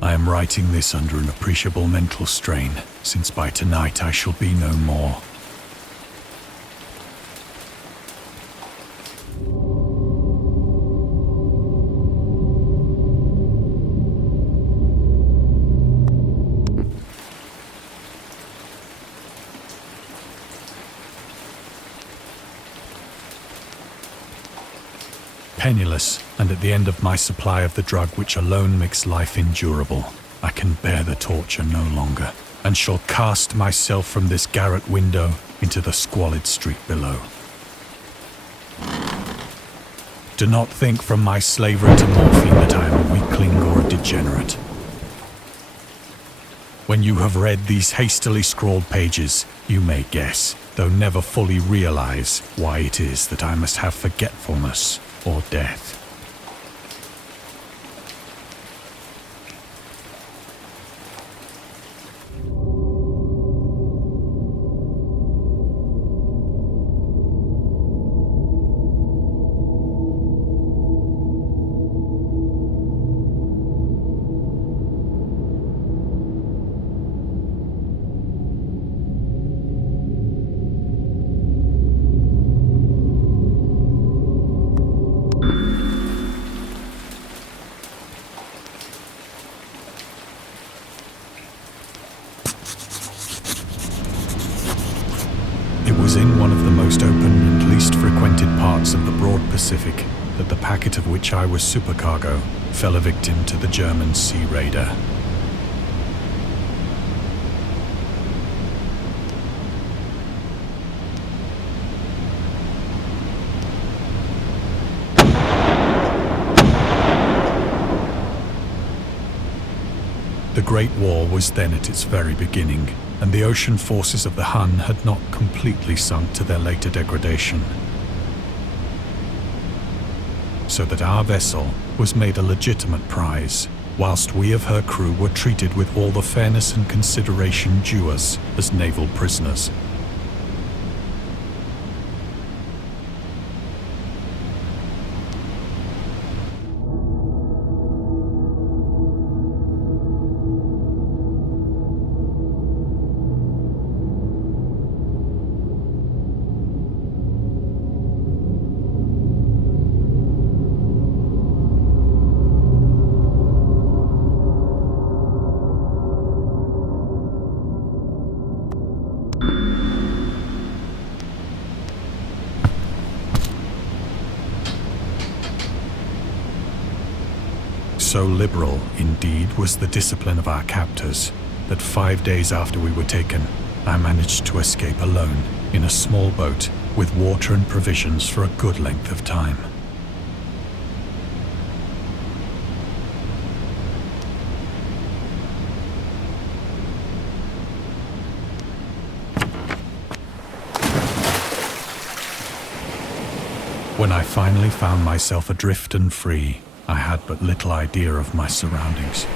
I am writing this under an appreciable mental strain, since by tonight I shall be no more. Penniless, and at the end of my supply of the drug which alone makes life endurable, I can bear the torture no longer, and shall cast myself from this garret window into the squalid street below. Do not think from my slavery to morphine that I am a weakling or a degenerate. When you have read these hastily scrawled pages, you may guess, though never fully realize, why it is that I must have forgetfulness or death. It was in one of the most open and least frequented parts of the broad Pacific that the packet of which I was supercargo fell a victim to the German sea raider. The Great War was then at its very beginning, and the ocean forces of the Hun had not completely sunk to their later degradation. So that our vessel was made a legitimate prize, whilst we of her crew were treated with all the fairness and consideration due us as naval prisoners. So liberal, indeed, was the discipline of our captors, that 5 days after we were taken, I managed to escape alone in a small boat with water and provisions for a good length of time. When I finally found myself adrift and free, I had but little idea of my surroundings.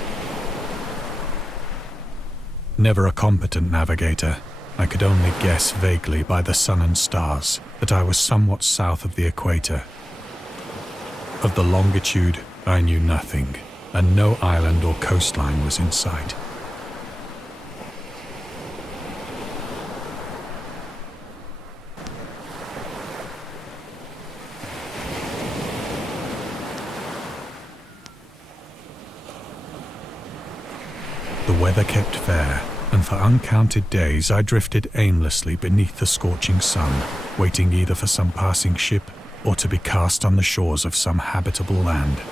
Never a competent navigator, I could only guess vaguely by the sun and stars that I was somewhat south of the equator. Of the longitude, I knew nothing, and no island or coastline was in sight. The weather kept fair, and for uncounted days I drifted aimlessly beneath the scorching sun, waiting either for some passing ship or to be cast on the shores of some habitable land.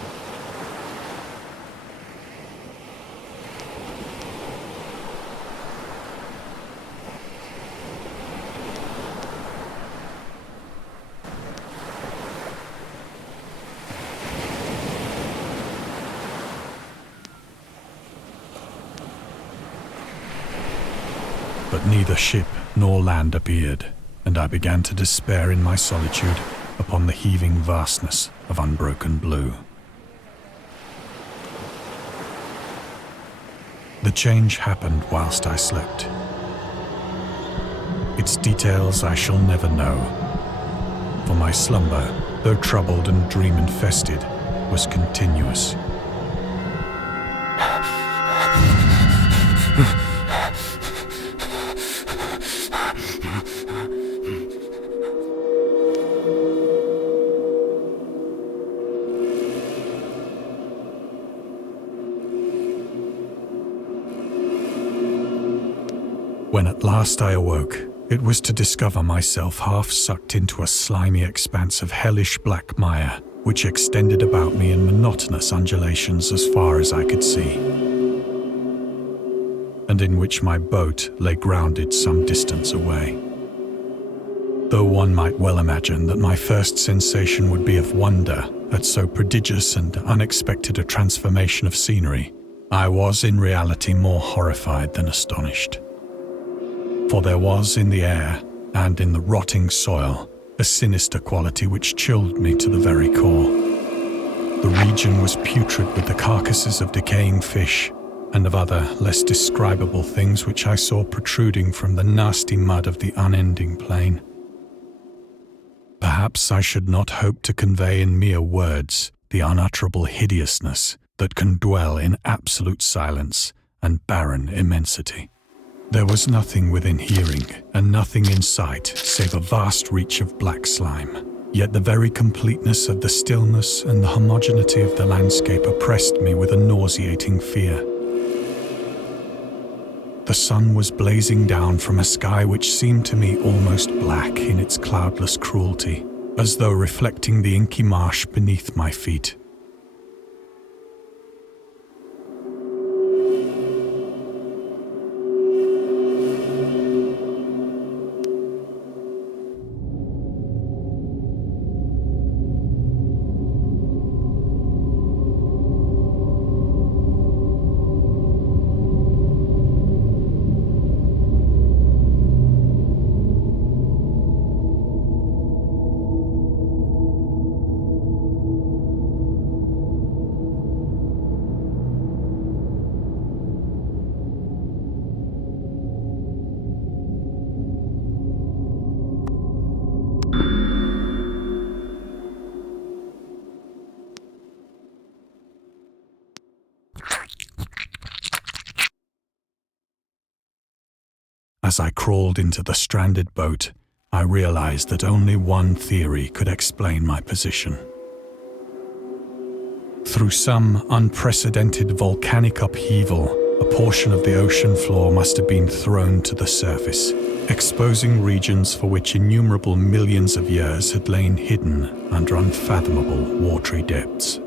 But neither ship nor land appeared, and I began to despair in my solitude upon the heaving vastness of unbroken blue. The change happened whilst I slept. Its details I shall never know, for my slumber, though troubled and dream-infested, was continuous. When at last I awoke, it was to discover myself half sucked into a slimy expanse of hellish black mire, which extended about me in monotonous undulations as far as I could see, and in which my boat lay grounded some distance away. Though one might well imagine that my first sensation would be of wonder at so prodigious and unexpected a transformation of scenery, I was in reality more horrified than astonished. For there was in the air and in the rotting soil a sinister quality which chilled me to the very core. The region was putrid with the carcasses of decaying fish and of other less describable things which I saw protruding from the nasty mud of the unending plain. Perhaps I should not hope to convey in mere words the unutterable hideousness that can dwell in absolute silence and barren immensity. There was nothing within hearing and nothing in sight save a vast reach of black slime. Yet the very completeness of the stillness and the homogeneity of the landscape oppressed me with a nauseating fear. The sun was blazing down from a sky which seemed to me almost black in its cloudless cruelty, as though reflecting the inky marsh beneath my feet. As I crawled into the stranded boat, I realized that only one theory could explain my position. Through some unprecedented volcanic upheaval, a portion of the ocean floor must have been thrown to the surface, exposing regions for which innumerable millions of years had lain hidden under unfathomable watery depths.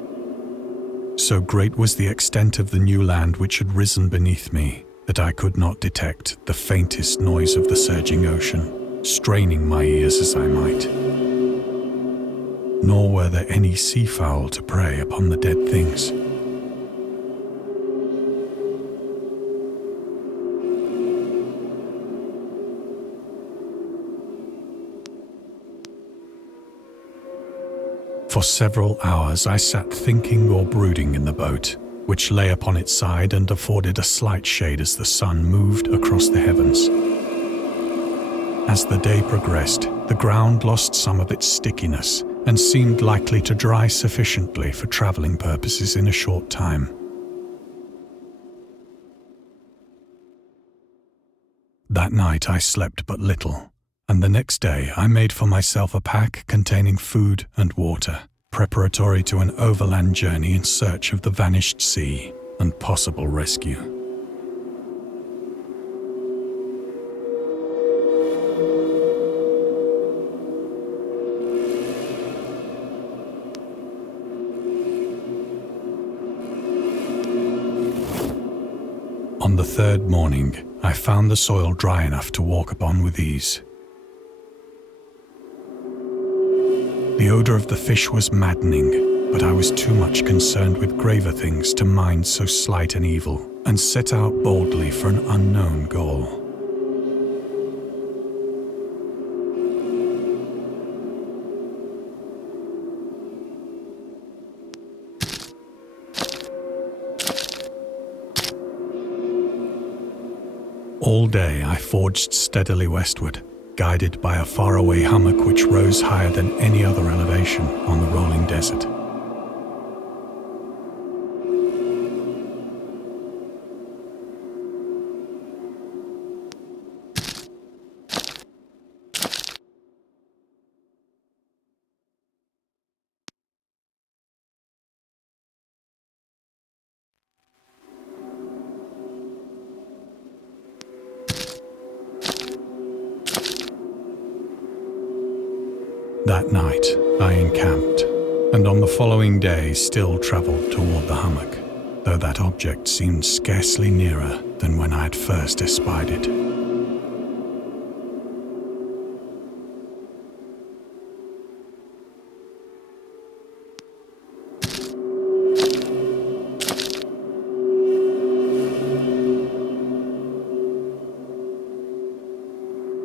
So great was the extent of the new land which had risen beneath me that I could not detect the faintest noise of the surging ocean, straining my ears as I might. Nor were there any seafowl to prey upon the dead things. For several hours I sat thinking or brooding in the boat, which lay upon its side and afforded a slight shade as the sun moved across the heavens. As the day progressed, the ground lost some of its stickiness and seemed likely to dry sufficiently for traveling purposes in a short time. That night I slept but little, and the next day I made for myself a pack containing food and water, preparatory to an overland journey in search of the vanished sea and possible rescue. On the third morning, I found the soil dry enough to walk upon with ease. The odor of the fish was maddening, but I was too much concerned with graver things to mind so slight an evil, and set out boldly for an unknown goal. All day I forged steadily westward, guided by a faraway hummock which rose higher than any other elevation on the rolling desert. That night, I encamped, and on the following day still travelled toward the hummock, though that object seemed scarcely nearer than when I had first espied it.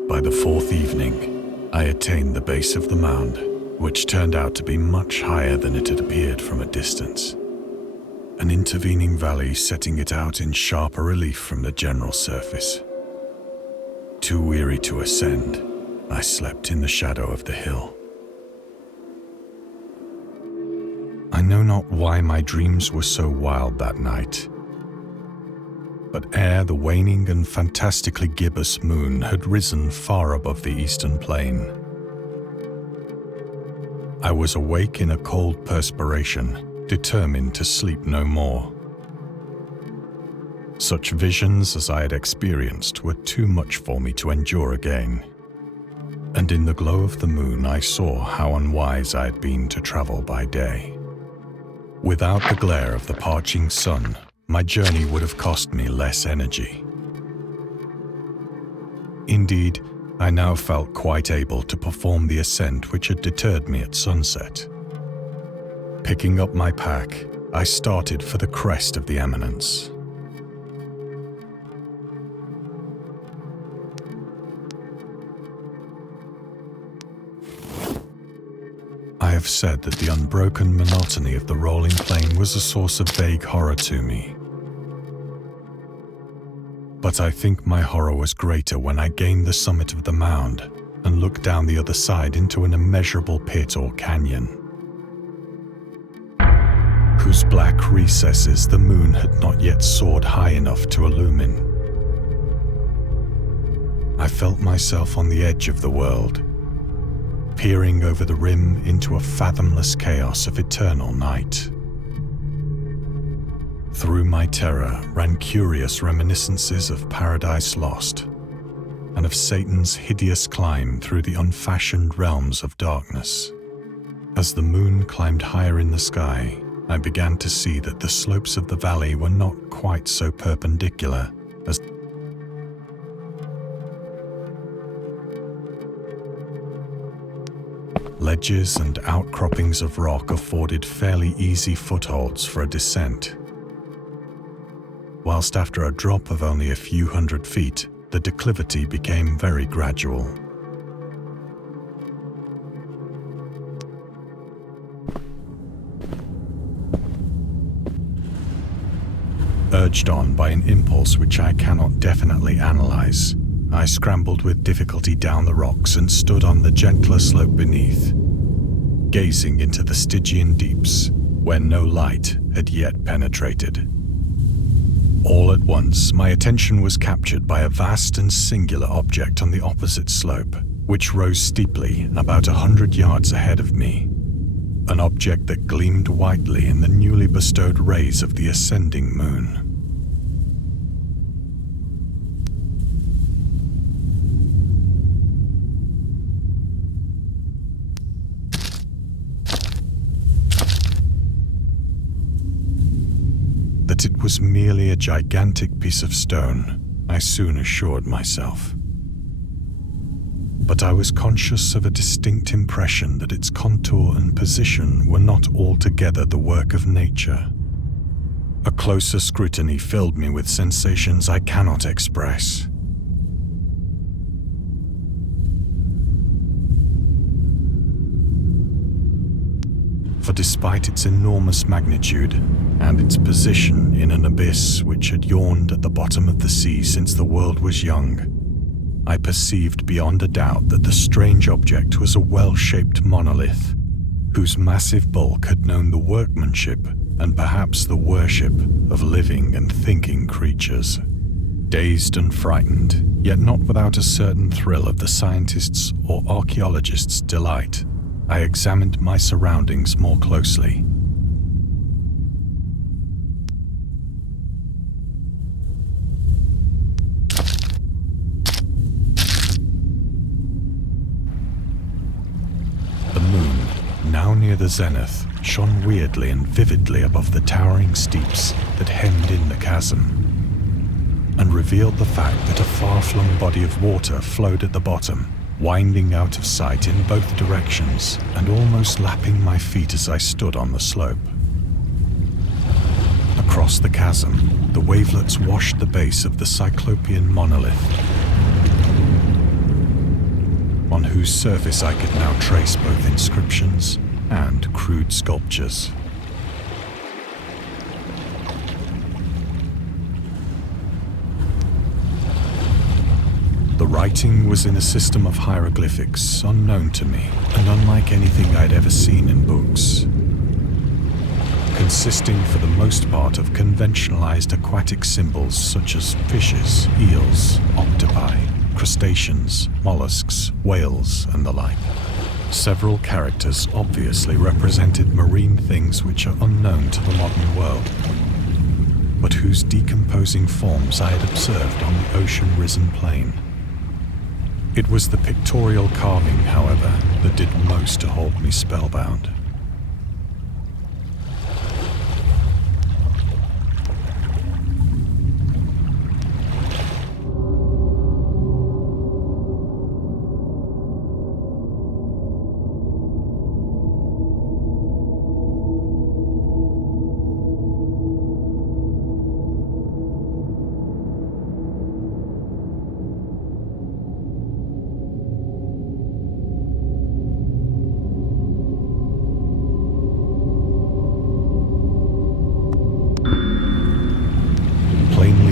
By the fourth evening, I attained the base of the mound, which turned out to be much higher than it had appeared from a distance, an intervening valley setting it out in sharper relief from the general surface. Too weary to ascend, I slept in the shadow of the hill. I know not why my dreams were so wild that night, but ere the waning and fantastically gibbous moon had risen far above the eastern plain, I was awake in a cold perspiration, determined to sleep no more. Such visions as I had experienced were too much for me to endure again, and in the glow of the moon I saw how unwise I had been to travel by day. Without the glare of the parching sun, my journey would have cost me less energy. Indeed, I now felt quite able to perform the ascent which had deterred me at sunset. Picking up my pack, I started for the crest of the eminence. I have said that the unbroken monotony of the rolling plain was a source of vague horror to me. But I think my horror was greater when I gained the summit of the mound and looked down the other side into an immeasurable pit or canyon, whose black recesses the moon had not yet soared high enough to illumine. I felt myself on the edge of the world, peering over the rim into a fathomless chaos of eternal night. Through my terror ran curious reminiscences of Paradise Lost and of Satan's hideous climb through the unfashioned realms of darkness. As the moon climbed higher in the sky, I began to see that the slopes of the valley were not quite so perpendicular as ledges and outcroppings of rock afforded fairly easy footholds for a descent, whilst after a drop of only a few hundred feet, the declivity became very gradual. Urged on by an impulse which I cannot definitely analyze, I scrambled with difficulty down the rocks and stood on the gentler slope beneath, gazing into the Stygian deeps where no light had yet penetrated. All at once, my attention was captured by a vast and singular object on the opposite slope, which rose steeply about 100 yards ahead of me, an object that gleamed whitely in the newly bestowed rays of the ascending moon. That it was merely a gigantic piece of stone, I soon assured myself. But I was conscious of a distinct impression that its contour and position were not altogether the work of nature. A closer scrutiny filled me with sensations I cannot express. For despite its enormous magnitude and its position in an abyss which had yawned at the bottom of the sea since the world was young, I perceived beyond a doubt that the strange object was a well-shaped monolith, whose massive bulk had known the workmanship and perhaps the worship of living and thinking creatures. Dazed and frightened, yet not without a certain thrill of the scientist's or archaeologist's delight, I examined my surroundings more closely. the zenith shone weirdly and vividly above the towering steeps that hemmed in the chasm, and revealed the fact that a far-flung body of water flowed at the bottom, winding out of sight in both directions and almost lapping my feet as I stood on the slope. Across the chasm, the wavelets washed the base of the Cyclopean monolith, on whose surface I could now trace both inscriptions and crude sculptures. The writing was in a system of hieroglyphics unknown to me and unlike anything I'd ever seen in books, consisting for the most part of conventionalized aquatic symbols such as fishes, eels, octopi, crustaceans, mollusks, whales, and the like. Several characters obviously represented marine things which are unknown to the modern world, but whose decomposing forms I had observed on the ocean-risen plain. It was the pictorial carving, however, that did most to hold me spellbound.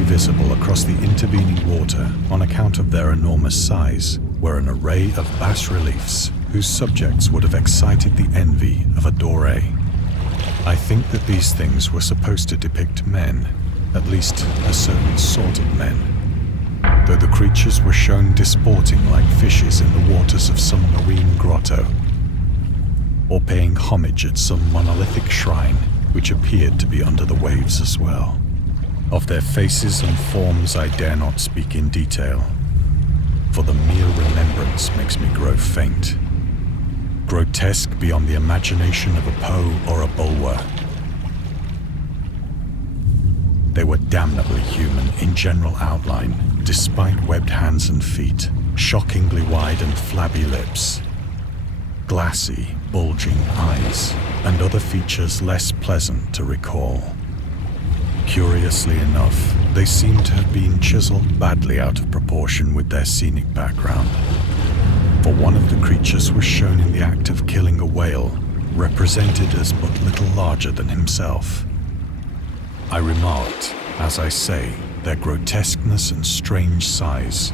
Visible across the intervening water on account of their enormous size were an array of bas-reliefs whose subjects would have excited the envy of a Doré. I think that these things were supposed to depict men, at least a certain sort of men, though the creatures were shown disporting like fishes in the waters of some marine grotto, or paying homage at some monolithic shrine which appeared to be under the waves as well. Of their faces and forms I dare not speak in detail, for the mere remembrance makes me grow faint. Grotesque beyond the imagination of a Poe or a Bulwer. They were damnably human in general outline, despite webbed hands and feet, shockingly wide and flabby lips, glassy, bulging eyes, and other features less pleasant to recall. Curiously enough, they seem to have been chiseled badly out of proportion with their scenic background, for one of the creatures was shown in the act of killing a whale, represented as but little larger than himself. I remarked, as I say, their grotesqueness and strange size,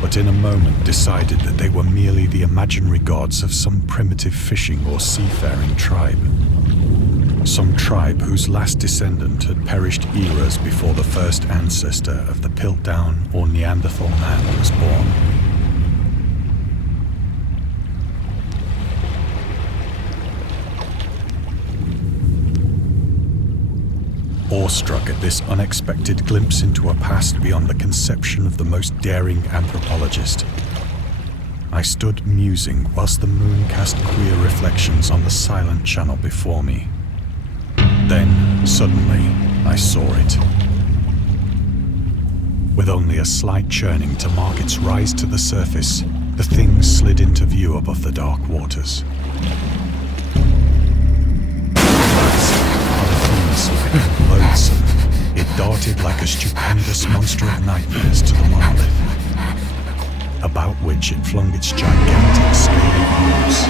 but in a moment decided that they were merely the imaginary gods of some primitive fishing or seafaring tribe. Some tribe whose last descendant had perished eras before the first ancestor of the Piltdown or Neanderthal man was born. Awestruck at this unexpected glimpse into a past beyond the conception of the most daring anthropologist, I stood musing whilst the moon cast queer reflections on the silent channel before me. Then, suddenly, I saw it. With only a slight churning to mark its rise to the surface, the thing slid into view above the dark waters. Loathsome, it darted like a stupendous monster of nightmares to the monolith, about which it flung its gigantic scaly arms,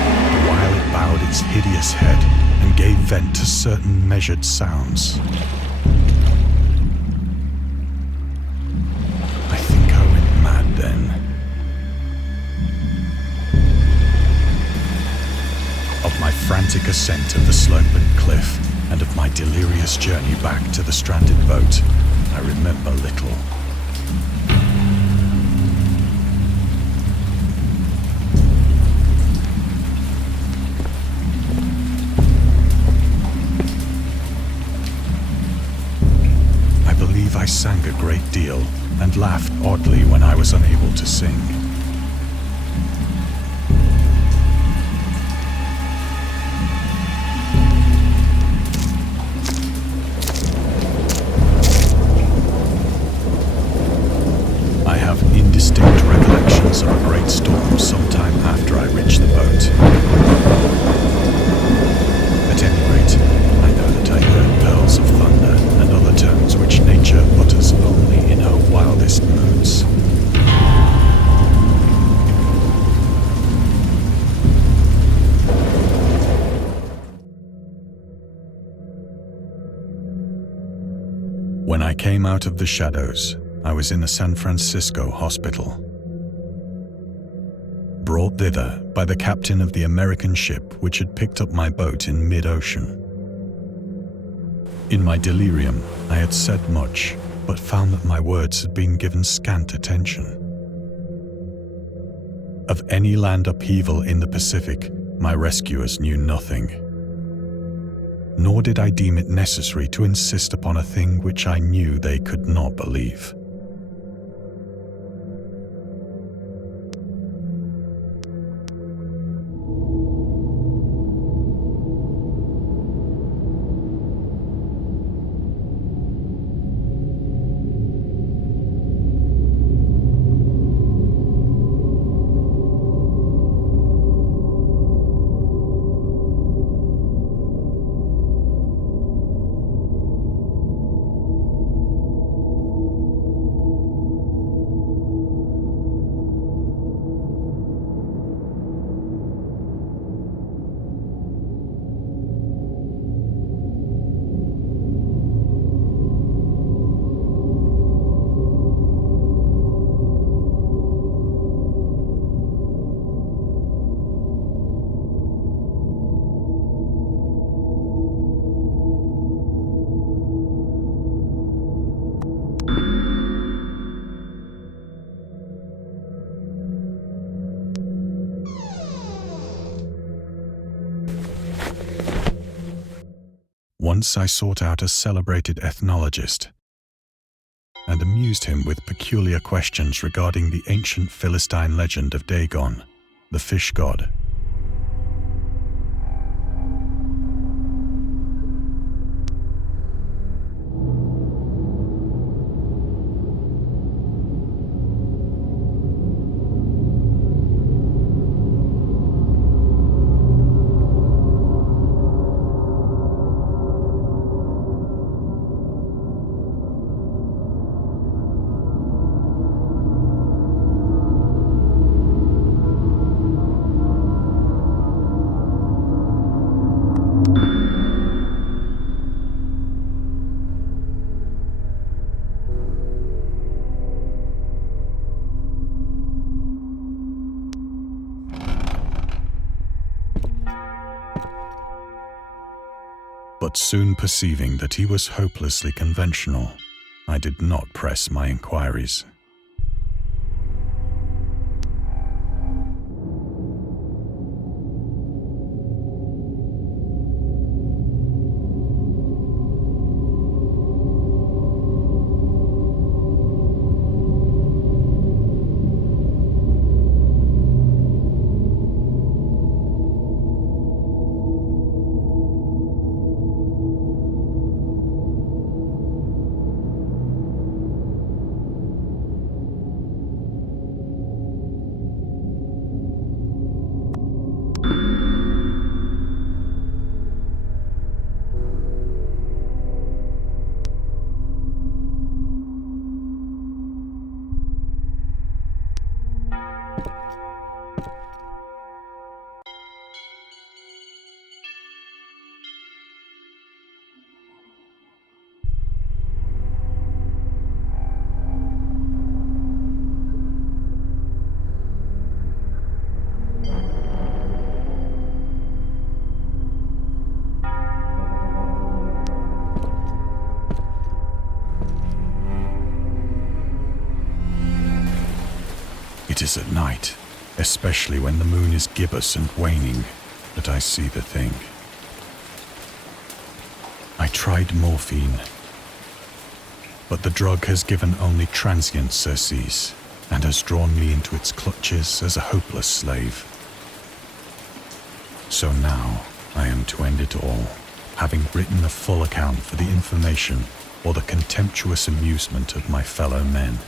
while it bowed its hideous head and gave vent to certain measured sounds. I think I went mad then. Of my frantic ascent of the slope and cliff, and of my delirious journey back to the stranded boat, I remember little. I sang a great deal and laughed oddly when I was unable to sing. came out of the shadows, I was in a San Francisco hospital. Brought thither by the captain of the American ship which had picked up my boat in mid-ocean. In my delirium, I had said much, but found that my words had been given scant attention. Of any land upheaval in the Pacific, my rescuers knew nothing. Nor did I deem it necessary to insist upon a thing which I knew they could not believe. Once I sought out a celebrated ethnologist and amused him with peculiar questions regarding the ancient Philistine legend of Dagon, the fish god. But soon perceiving that he was hopelessly conventional, I did not press my inquiries. It is at night, especially when the moon is gibbous and waning, that I see the thing. I tried morphine, but the drug has given only transient surcease and has drawn me into its clutches as a hopeless slave. So now I am to end it all, having written a full account for the information or the contemptuous amusement of my fellow men.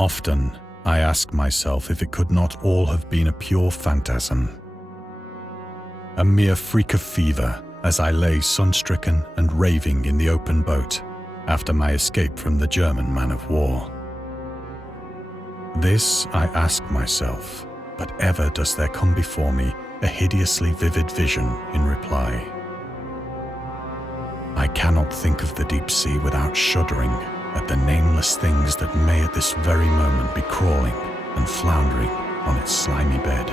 Often, I ask myself if it could not all have been a pure phantasm. A mere freak of fever as I lay sun-stricken and raving in the open boat after my escape from the German man-of-war. This I ask myself, but ever does there come before me a hideously vivid vision in reply. I cannot think of the deep sea without shuddering at the nameless things that may at this very moment be crawling and floundering on its slimy bed,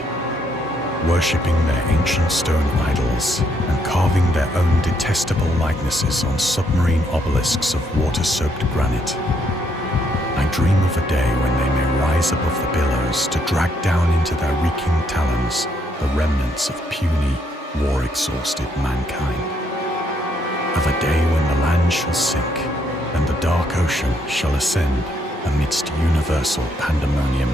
worshipping their ancient stone idols and carving their own detestable likenesses on submarine obelisks of water-soaked granite. I dream of a day when they may rise above the billows to drag down into their reeking talons the remnants of puny, war-exhausted mankind. Of a day when the land shall sink and the dark ocean shall ascend amidst universal pandemonium.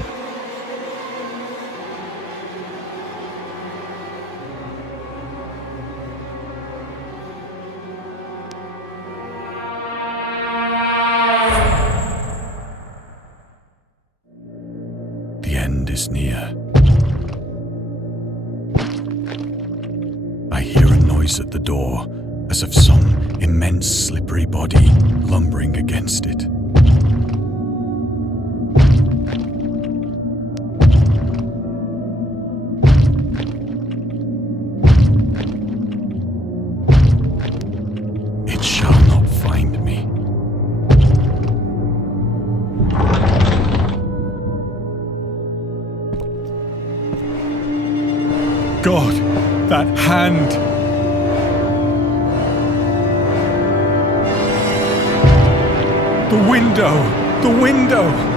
The end is near. I hear a noise at the door, as of some immense slippery body lumbering against it. It shall not find me. God, that hand! The window! The window!